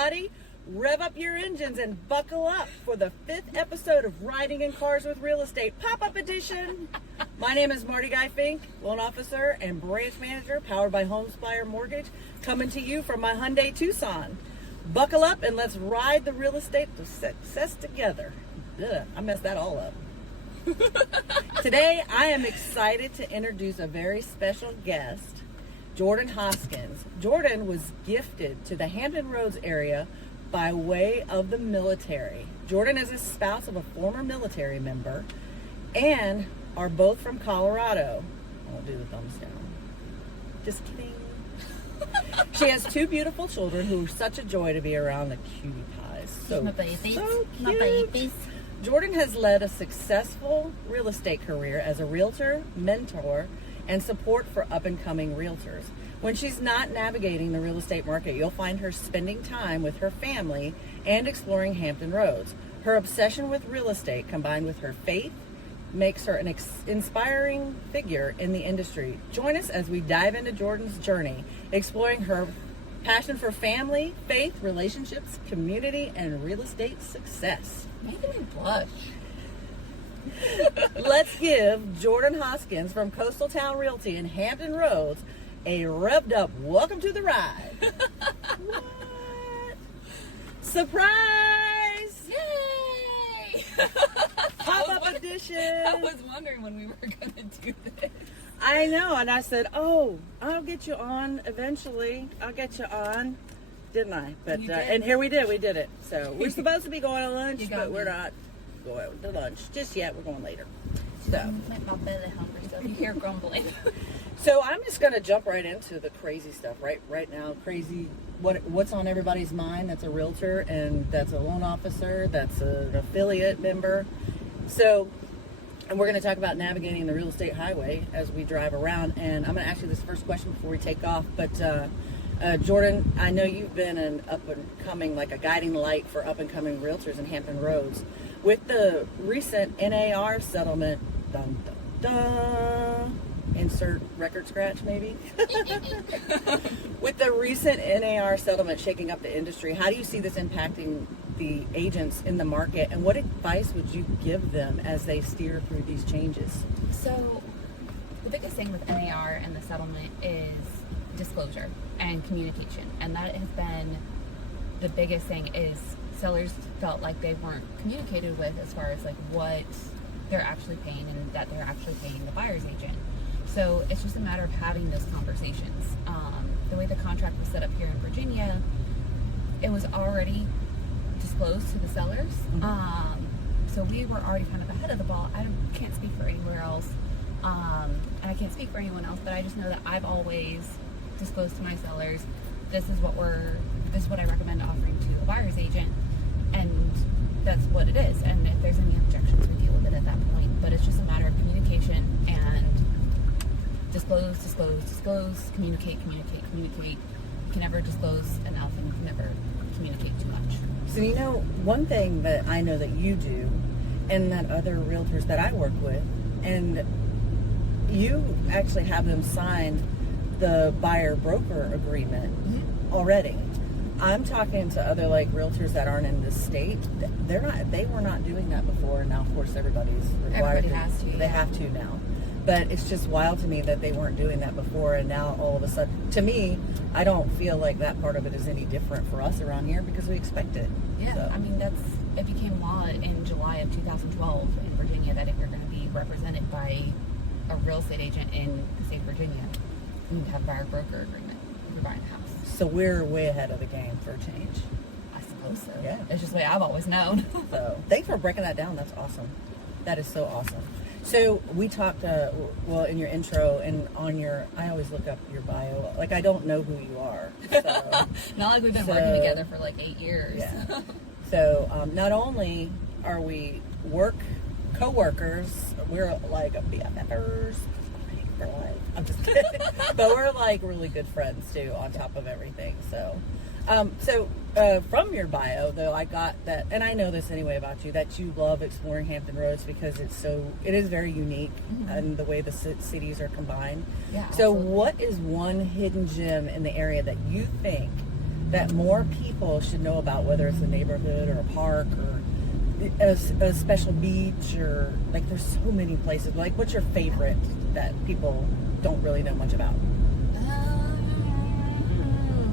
everybody. Rev up your engines and buckle up for the 5th episode of Riding in Cars with Real Estate Pop-Up Edition. My name is Marty Fink, loan officer and branch manager, powered by Homespire Mortgage, coming to you from my Hyundai Tucson. Buckle up and let's ride the real estate to success together. Ugh, I messed that all up. Today, I am excited to introduce a very special guest, Jordan Hoskins. Jordan was gifted to the Hampton Roads area by way of the military. Jordan is a spouse of a former military member and are both from Colorado. I won't do the thumbs down. Just kidding. She has 2 beautiful children who are such a joy to be around, the cutie pies. So cute. Jordan has led a successful real estate career as a realtor, mentor, and support for up-and-coming realtors. When she's not navigating the real estate market, you'll find her spending time with her family and exploring Hampton Roads. Her obsession with real estate, combined with her faith, makes her an inspiring figure in the industry. Join us as we dive into Jordan's journey, exploring her passion for family, faith, relationships, community, and real estate success. Making me blush. Let's give Jordan Hoskins from Coastal Towne Realty in Hampton Roads a revved up welcome to the ride. What? Surprise! Yay! Pop-up edition. I was wondering when we were going to do this. I know, and I said, oh, I'll get you on eventually. I'll get you on. Didn't I? But and here we did it. So we're supposed to be going to lunch, but we're not going to lunch just yet. We're going later. So my belly hungry, so if you hear grumbling. So I'm just going to jump right into the crazy stuff right now. Crazy, what's on everybody's mind that's a realtor and that's a loan officer, that's an affiliate member. So, and we're going to talk about navigating the real estate highway as we drive around. And I'm going to ask you this first question before we take off. But Jordan, I know you've been an up-and-coming, like a guiding light for up-and-coming realtors in Hampton Roads. With the recent NAR settlement, dun, dun, dun, insert record scratch maybe. With the recent NAR settlement shaking up the industry, how do you see this impacting the agents in the market, and what advice would you give them as they steer through these changes? So the biggest thing with NAR and the settlement is disclosure and communication, and that has been the biggest thing. Is sellers felt like they weren't communicated with as far as like what they're actually paying and that they're actually paying the buyer's agent. So it's just a matter of having those conversations. The way the contract was set up here in Virginia, it was already disclosed to the sellers. Mm-hmm. So we were already kind of ahead of the ball. I can't speak for anywhere else. And I can't speak for anyone else, but I just know that I've always disclosed to my sellers, this is what I recommend offering to a buyer's agent, and that's what it is. And if there's any objections, we deal with it at that point. But it's just a matter of communication and disclose, communicate. You can never disclose enough, and you can never communicate too much. So you know, one thing that I know that you do, and that other realtors that I work with, and you actually have them sign the buyer-broker agreement already. I'm talking to other like realtors that aren't in this state. They were not doing that before, and now of course everybody's required. Everybody has to. They have to now. But it's just wild to me that they weren't doing that before, and now all of a sudden, to me, I don't feel like that part of it is any different for us around here because we expect it. Yeah, so. I mean, it became law in July of 2012 in Virginia that if you're going to be represented by a real estate agent in the state of Virginia, you need to have a buyer-broker agreement if you're buying a house. So we're way ahead of the game for a change. I suppose so. Yeah. It's just the way I've always known. So thanks for breaking that down. That's awesome. That is so awesome. So we talked, well, in your intro and on your, I always look up your bio. Like, I don't know who you are. So, not like we've been working together for like 8 years. Yeah. So not only are we co-workers, we're like BFFers. I'm just kidding. But we're like really good friends too, on top of everything. So from your bio though, I got that, and I know this anyway about you, that you love exploring Hampton Roads because it is very unique and the way the cities are combined. Yeah. So absolutely. what is one hidden gem in the area that you think that more people should know about, whether it's a neighborhood or a park or a special beach, or like there's so many places. Like, what's your favorite that people don't really know much about?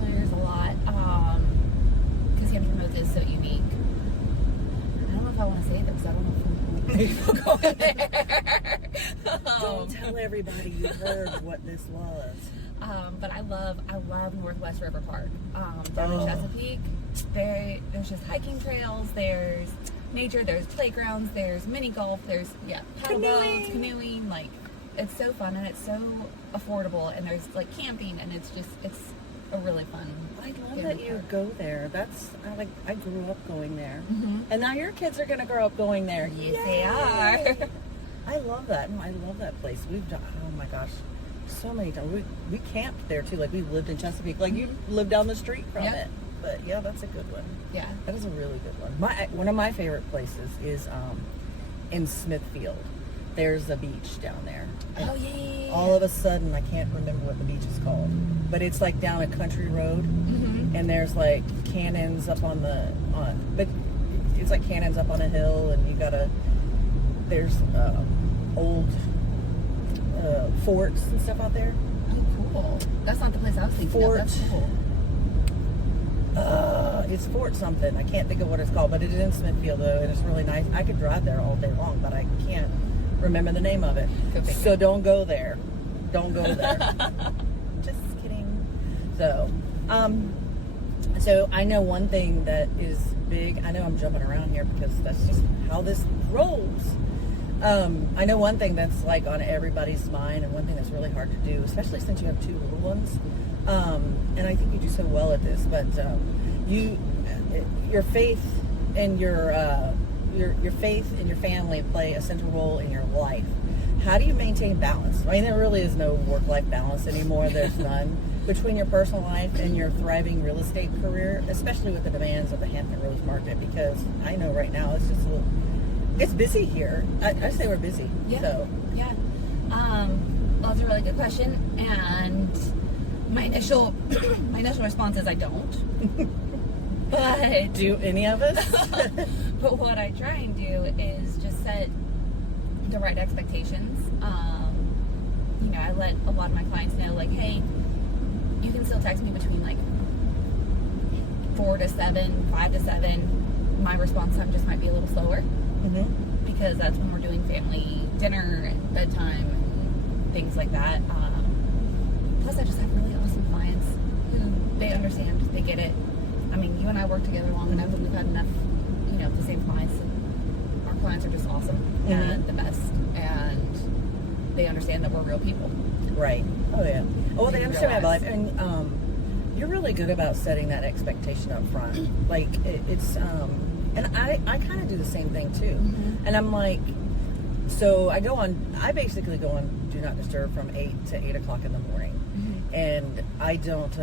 There's a lot. Because Hampton Roads is so unique. I don't know if I want to say it because I don't know if people go there. Don't tell everybody you heard what this was. But I love Northwest River Park. Down in Chesapeake, there's just hiking trails, there's nature, there's playgrounds, there's mini golf, there's paddle boats, canoeing. Like, it's so fun and it's so affordable, and there's like camping, and it's a really fun. I love that you go there. I grew up going there, and now your kids are going to grow up going there. Yes, Yay! they are. I love that. I love that place. We've done. Oh my gosh, so many times. We camped there too. Like, we lived in Chesapeake. Like, you lived down the street from it. But yeah, that's a good one. Yeah, that is a really good one. One of my favorite places is in Smithfield. There's a beach down there. Oh yeah. All of a sudden, I can't remember what the beach is called, but it's like down a country road, and there's like cannons up but it's like cannons up on a hill, and there's old forts and stuff out there. Oh, cool. That's not the place I was thinking of. That's cool. It's Fort something. I can't think of what it's called, but it is in Smithfield though, and it's really nice. I could drive there all day long, but I can't remember the name of it. So don't go there. Don't go there. Just kidding. So I know one thing that is big. I know I'm jumping around here because that's just how this rolls. I know one thing that's like on everybody's mind, and one thing that's really hard to do, especially since you have two little ones. And I think you do so well at this, but your faith and your faith and your family play a central role in your life. How do you maintain balance? I mean, there really is no work-life balance anymore. There's none between your personal life and your thriving real estate career, especially with the demands of the Hampton Roads market, because I know right now it's just it's busy here. I say we're busy. Yeah. So. Yeah. Well, that's a really good question, and my initial response is I don't. But do any of us? But what I try and do is just set the right expectations. I let a lot of my clients know, like, hey, you can still text me between like 4 to 7, 5 to 7. My response time just might be a little slower, because that's when we're doing family dinner and bedtime and things like that. Plus, I just have really awesome clients who they understand, they get it. I mean, you and I work together long enough, and we've had enough, of the same clients. And our clients are just awesome and the best, and they understand that we're real people. Right. Oh yeah. Oh, well, they understand my life, and you're really good about setting that expectation up front. Like it's, and I kind of do the same thing too. And I'm like, so I basically go on Do Not Disturb from 8 to 8 o'clock in the morning, and I don't.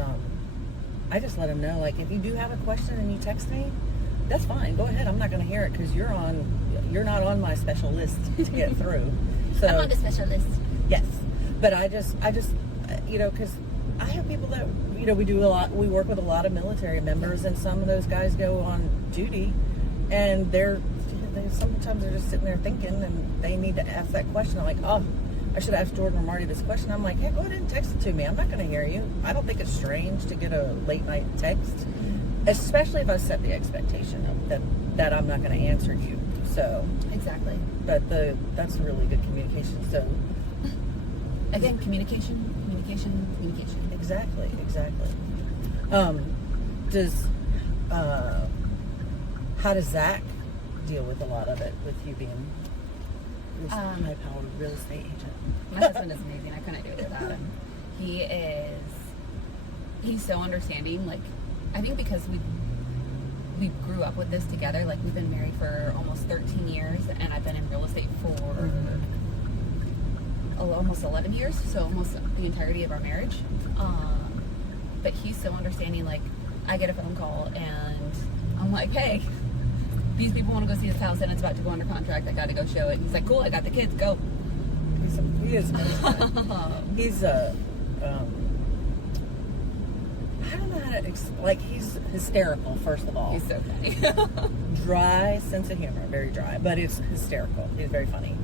I just let them know, like, if you do have a question and you text me, that's fine. Go ahead. I'm not going to hear it because you're not on my special list to get through. So I'm on the special list. Yes, but I just because I have people that we we work with a lot of military members, and some of those guys go on duty, and they sometimes they're just sitting there thinking, and they need to ask that question. I'm like, oh, I should ask Jordan or Marty this question. I'm like, hey, go ahead and text it to me. I'm not going to hear you. I don't think it's strange to get a late night text, especially if I set the expectation of that I'm not going to answer you. So Exactly. But that's really good communication. So again, communication. Exactly. How does Zach deal with a lot of it, with you being this high-powered real estate agent? My husband is amazing. I couldn't do it without him. He's so understanding. Like, I think because we grew up with this together. Like, we've been married for almost 13 years, and I've been in real estate for almost 11 years, so almost the entirety of our marriage. But he's so understanding. Like, I get a phone call, and I'm like, hey, these people want to go see this house, and it's about to go under contract. I got to go show it. He's like, cool, I got the kids, go. He is amazing. He's how I don't know how to like. He's hysterical. First of all, He's so funny. dry sense of humor, very dry, but it's hysterical. He's very funny.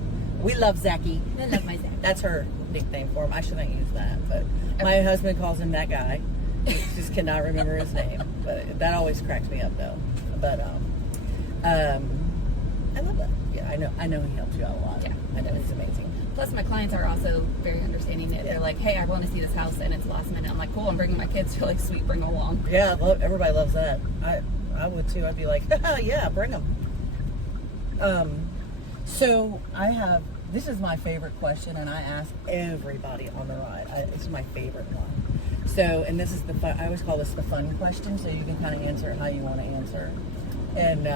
We love Zachy. I love my Zach. That's her nickname for him. I shouldn't use that, but my husband calls him that guy. He just cannot remember his name, but that always cracks me up though. But I love that. Yeah, I know he helps you out a lot. Yeah, I know it's amazing. Plus, my clients are also very understanding. That They're like, hey, I want to see this house, and it's last minute. I'm like, cool, I'm bringing my kids. You're like, sweet, bring them along. Yeah, everybody loves that. I would too. I'd be like, yeah, bring them. So this is my favorite question, and I ask everybody on the ride. It's my favorite one. So, and this is I always call this the fun question, so you can kind of answer it how you want to answer. And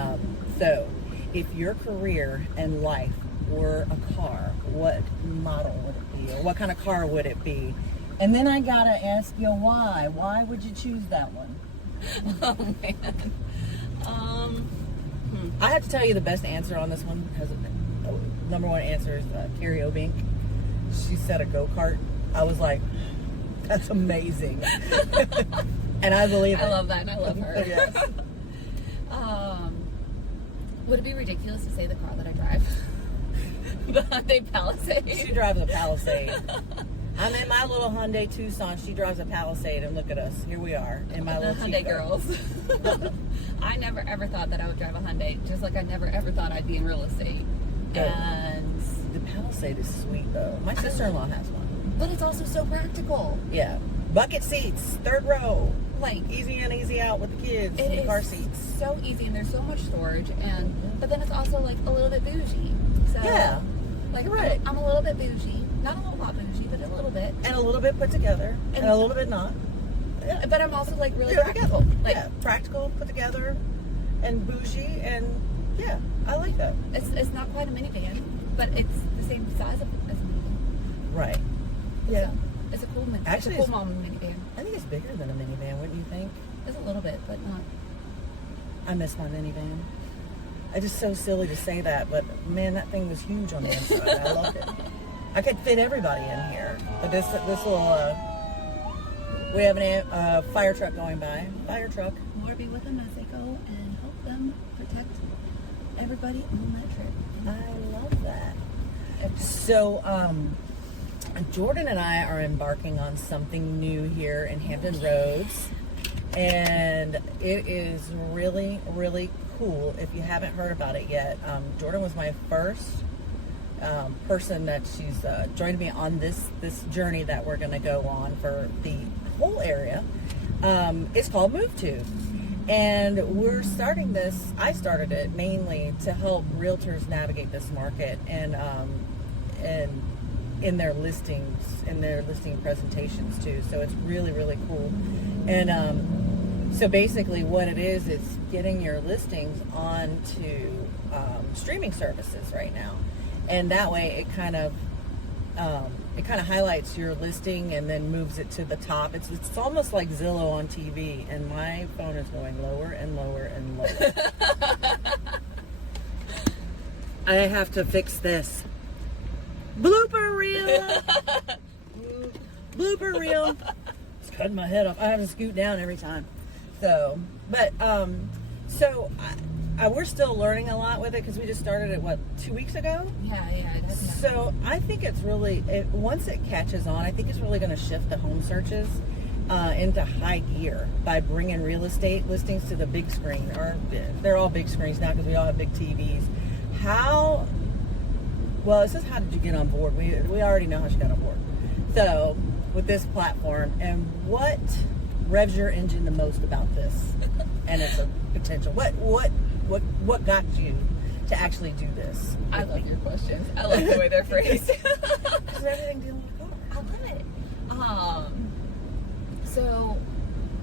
so, if your career and life were a car, what model would it be, or what kind of car would it be? And then I gotta ask you why. Why would you choose that one? Oh man. I have to tell you the best answer on this one because number one answer is Carrie O'Bink. She said a go-kart. I was like, that's amazing. And I believe it. I love that, and I love her. Yes. Would it be ridiculous to say the car that I drive? The Hyundai Palisade. She drives a Palisade. I'm in my little Hyundai Tucson. She drives a Palisade, and look at us. Here we are in my little Hyundai Chico. girls. I never ever thought that I would drive a Hyundai, just like I never ever thought I'd be in real estate. And the Palisade is sweet, though. My sister-in-law has one. but it's also so practical. Yeah. Bucket seats, third row. Like, Easy in, easy out with the kids. it in the is car seats. so easy, and there's so much storage, but then it's also like a little bit bougie. So Yeah. like Right. I'm a little bit bougie, not a whole lot bougie, but a little bit. And a little bit put together. And a little bit not. Yeah. But I'm also like really Yeah, practical. Like yeah, practical, put together, and bougie, and yeah, I like that. it's not quite a minivan, but it's the same size as a minivan. Right. Yeah. So, it's a cool minivan. Actually, it's a cool mom minivan. I think it's bigger than a minivan, wouldn't you think? It's a little bit, but not. I miss my minivan. It's just so silly to say that, but man, that thing was huge on the inside. I loved it. I could fit everybody in here. But this little, we have a fire truck going by. Fire truck. More be with them as they go and help them protect everybody on that trip. I love that. So, Jordan and I are embarking on something new here in Hampton Roads, and it is really, really cool. If you haven't heard about it yet, Jordan was my first person that she's joined me on this journey that we're going to go on for the whole area. It's called Move To. And we're starting this. I started it mainly to help realtors navigate this market and in their listings, in their listing presentations too. So it's really, really cool. And so basically, what it is getting your listings onto streaming services right now, and that way it kind of highlights your listing and then moves it to the top. It's almost like Zillow on TV, and my phone is going lower and lower and lower. I have to fix this. Blooper reel. Blooper reel. It's cutting my head off. I have to scoot down every time. So, but we're still learning a lot with it because we just started it 2 weeks ago. Yeah. So I think it's really, once it catches on, I think it's really going to shift the home searches into high gear by bringing real estate listings to the big screen. Or they're all big screens now because we all have big TVs. Well, it says, how did you get on board? We already know how she got on board. So with this platform, and what revs your engine the most about this? And it's a potential. What got you to actually do this? I love your questions. I love the way they're phrased. Because everything dealing with cars. I love it. So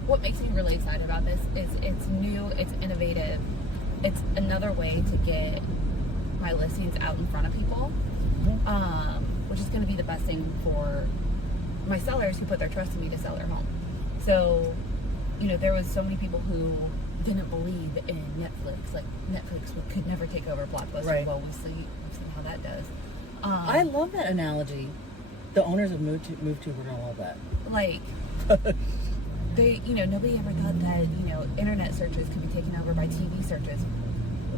what makes me really excited about this is it's new, it's innovative, it's another way to get my listings out in front of people, which is going to be the best thing for my sellers who put their trust in me to sell their home. So, there was so many people who didn't believe in Netflix. Like, Netflix could never take over Blockbuster. Right. Well, we've seen how that does. I love that analogy. The owners of Move To were going to love that. Like, nobody ever thought that, internet searches could be taken over by TV searches.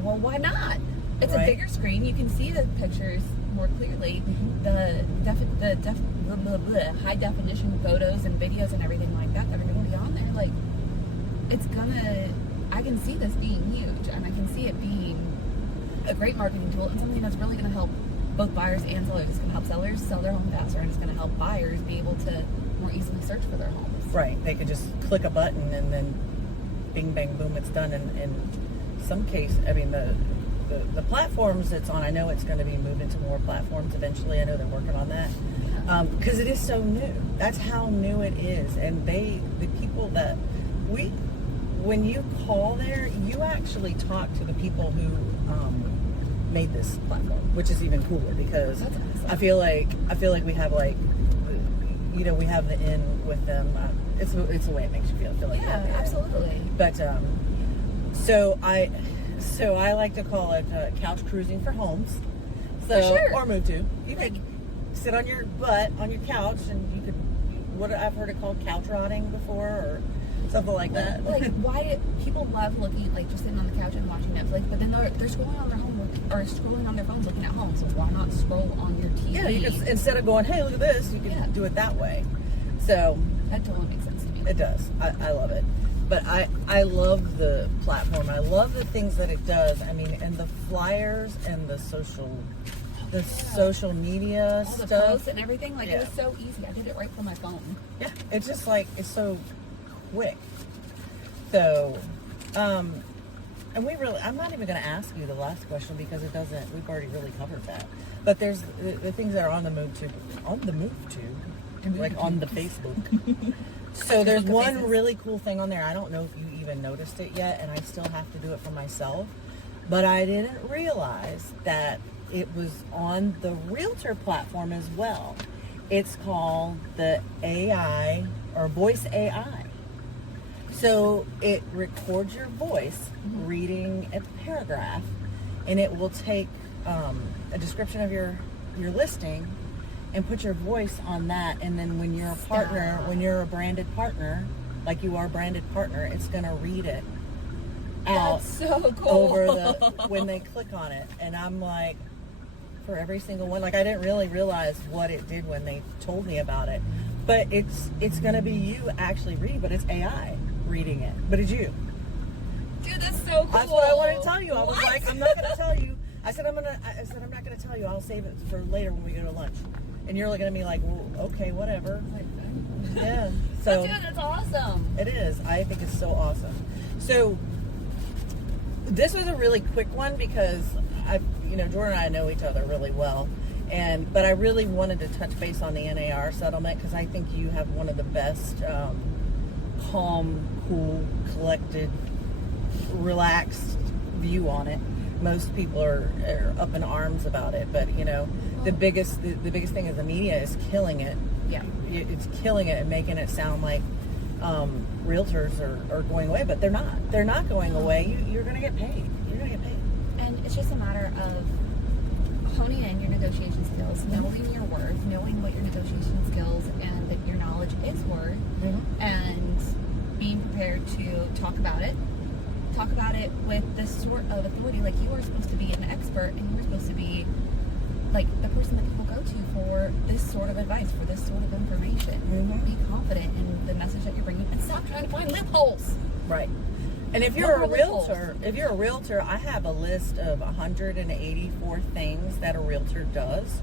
Well, why not? It's a bigger screen. You can see the pictures more clearly. The high definition photos and videos and everything like that are going to be on there. Like, I can see this being huge, and I can see it being a great marketing tool and something that's really going to help both buyers and sellers. It's going to help sellers sell their home faster, and it's going to help buyers be able to more easily search for their homes. Right. They could just click a button and then bing, bang, boom, it's done. And in some case, I mean, the platforms it's on, I know it's going to be moving to more platforms eventually. I know they're working on that. Because it is so new. That's how new it is. And the people that when you call there, you actually talk to the people who made this platform, which is even cooler because That's awesome. I feel like we have we have the in with them. It's the way it makes you feel. I feel like absolutely. But so I like to call it couch cruising for homes. So, For sure. Or move to. You could sit on your butt on your couch, and you could. What I've heard it called couch rotting before, or something like that. Like, why people love looking, like, just sitting on the couch and watching Netflix, but then they're scrolling on their scrolling on their phones looking at homes. So why not scroll on your TV? Yeah, you could, instead of going, hey, look at this, you can do it that way. So that totally makes sense to me. it does. I love it. But I love the platform. I love the things that it does. I mean, and the flyers and the social media All the stuff. posts and everything. Like, it was so easy. I did it right from my phone. Yeah, it's just like, it's so quick. So, and I'm not even going to ask you the last question because we've already really covered that. But there's the things that are on the move to, like on the Facebook. So there's one really cool thing on there. I don't know if you even noticed it yet, and I still have to do it for myself. But I didn't realize that it was on the Realtor platform as well. It's called the AI or Voice AI. So it records your voice reading a paragraph, and it will take a description of your listing and put your voice on that. And then when you're a partner, when you're a branded partner, like you are a branded partner, it's going to read it out. That's so cool. When they click on it. And I'm like, for every single one, like I didn't really realize what it did when they told me about it. But it's going to be you actually reading, but it's AI reading it. But it's you. Dude, that's so cool. That's what I wanted to tell you. I was like, I'm not going to tell you. I said I'm not going to tell you. I'll save it for later when we go to lunch. And you're looking at me like, well, okay, whatever. Yeah. So dude, that's awesome. It is. I think it's so awesome. So this was a really quick one because Jordan and I know each other really well. But I really wanted to touch base on the NAR settlement because I think you have one of the best calm, cool, collected, relaxed view on it. Most people are up in arms about it, but the biggest thing is the media is killing it. Yeah, it's killing it and making it sound like realtors are going away, but they're not. They're not going away. You're going to get paid. You're going to get paid. And it's just a matter of honing in your negotiation skills, knowing your worth, knowing what your negotiation skills and that your knowledge is worth, and being prepared to talk about it with this sort of authority. Like, you are supposed to be an expert, and you're supposed to be like the person that people go to for this sort of advice, for this sort of information. Be confident in the message that you're bringing, and stop trying to find loopholes. Right. And if you're a realtor, I have a list of 184 things that a realtor does.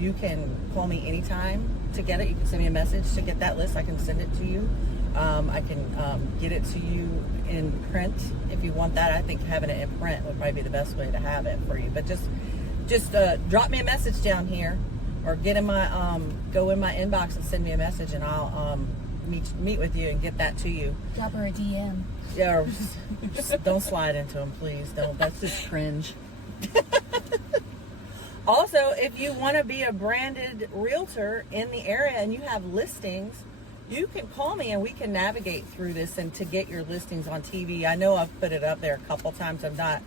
You can call me anytime to get it. You can send me a message to get that list. I can send it to you. I can get it to you in print if you want that. I think having it in print would probably be the best way to have it for you. But just drop me a message down here, or get in my go in my inbox and send me a message, and I'll meet with you and get that to you. Drop her a DM. Yeah, or just don't slide into them, please. Don't. That's just cringe. Also, if you want to be a branded realtor in the area and you have listings, you can call me and we can navigate through this and to get your listings on TV. I know I've put it up there a couple times. I'm not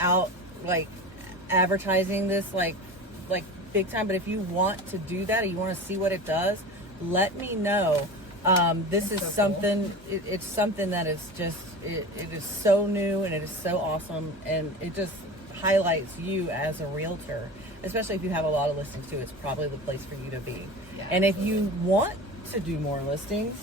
out like advertising this like big time, but if you want to do that or you want to see what it does, let me know. This is so something, it's something that is just, it is so new and it is so awesome, and it just highlights you as a realtor, especially if you have a lot of listings too. It's probably the place for you to be. Yeah, and if you want to do more listings,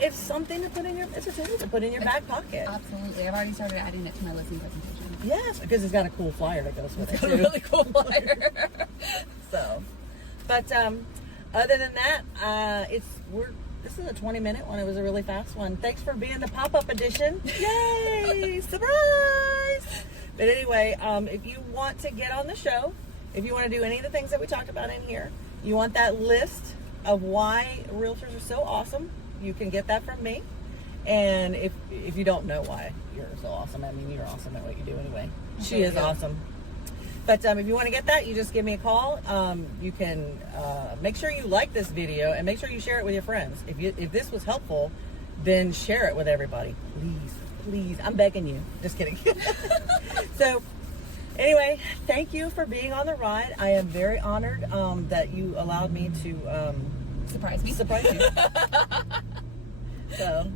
it's something to put in your, it's a tool to put in your back pocket. Absolutely. I've already started adding it to my listing presentation. Yes, because it's got a cool flyer that goes with it It's a too. really cool flyer. So, but other than that, this is a 20-minute one. It was a really fast one. Thanks for being the pop-up edition. Yay! Surprise! But anyway, if you want to get on the show, if you want to do any of the things that we talked about in here, you want that list of why realtors are so awesome, you can get that from me. And if you don't know why you're so awesome, I mean, you're awesome at what you do anyway. She is awesome. But if you want to get that, you just give me a call. You can make sure you like this video and make sure you share it with your friends. If this was helpful, then share it with everybody. Please. I'm begging you. Just kidding. So anyway, thank you for being on the ride. I am very honored that you allowed me to Surprise me. surprise you. So,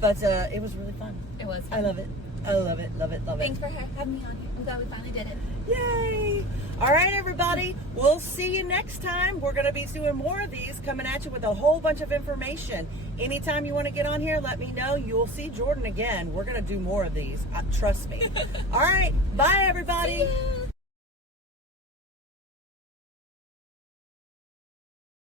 but it was really fun. It was. I love it. I love it. Thanks for having me on here. I'm glad we finally did it. Yay! All right, everybody. We'll see you next time. We're going to be doing more of these, coming at you with a whole bunch of information. Anytime you want to get on here, let me know. You'll see Jordan again. We're going to do more of these. Trust me. All right. Bye, everybody. See ya.